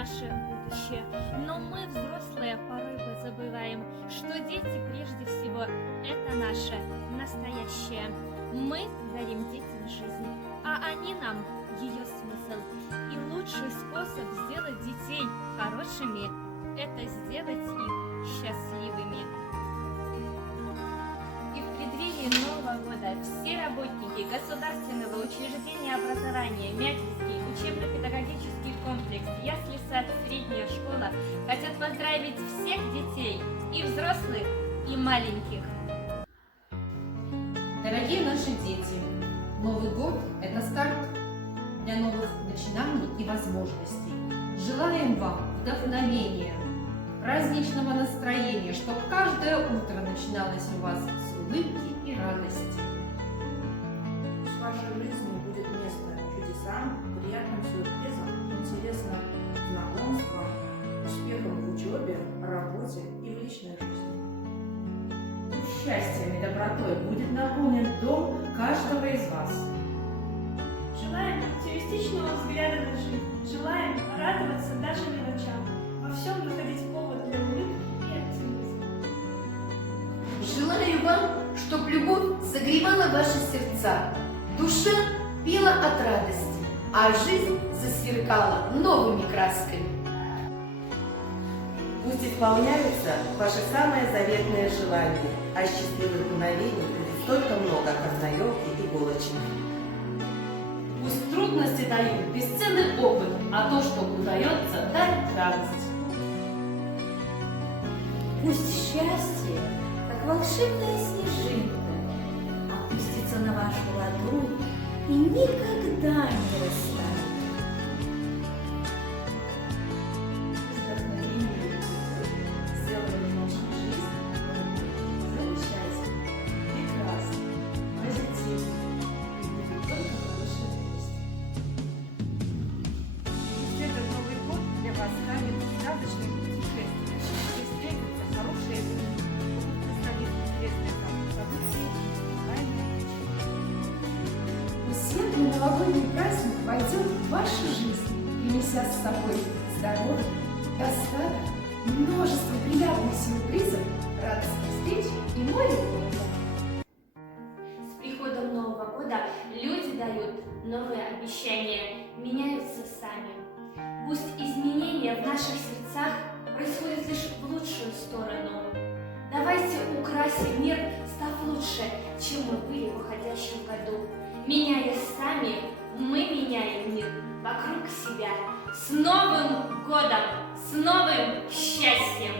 наше будущее. Но мы, взрослые, порой забываем, что дети прежде всего это наше настоящее. Мы дарим детям жизнь, а они нам ее смысл. И лучший способ сделать детей хорошими – это сделать их счастливыми. И в преддверии Нового года все работники государственного учреждения образования Мякинский учебно-педагогический комплекс Ясли-сад средняя школа хотят поздравить всех детей, и взрослых, и маленьких. Дорогие наши дети, Новый год – это старт для новых начинаний и возможностей. Желаем вам вдохновения, праздничного настроения, чтобы каждое утро начиналось у вас с улыбки и радости. В вашей жизни будет место чудесам, приятным сюрпризам, интересным знакомствам, успехам в учебе, работе и в личной жизни. Счастьем и добротой будет наполнен дом каждого из вас. Желаем оптимистичного взгляда на жизнь. Желаем радоваться даже мелочам. Во всем находить повод для улыбки и оптимизма. Желаю вам, чтоб любовь согревала ваши сердца, душа пела от радости, а жизнь засверкала новыми красками. Пусть исполняются ваши самые заветные желания, а счастливых мгновений будет столько много, как на елке иголочных. Пусть трудности дают бесценный опыт, а то, что удается, дарит радость. Пусть счастье, как волшебная снежинка, опустится на вашу ладонь и никогда не растает. Вдохновение сделали нашу жизнь замечательной, прекрасной, позитивной. И будет только хорошие новости. Пусть этот Новый год для вас станет сказочным путешествием, где встретятся хорошие люди, будут происходить интересные события, тайные вещи. Пусть светлый новогодний праздник войдет в вашу жизнь, принеся с собой здоровье, достаток, множество приятных сюрпризов, радостных встреч и море улыбок. С приходом Нового года люди дают новые обещания, меняются сами. Пусть изменения в наших сердцах происходят лишь в лучшую сторону. Давайте украсим мир, став лучше, чем мы были в уходящем году. Меняясь сами, мы меняем мир вокруг себя. С Новым годом! С новым счастьем!